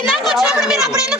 ఇందాక వచ్చినప్పుడు మీరు అప్పుడు ఎందుకు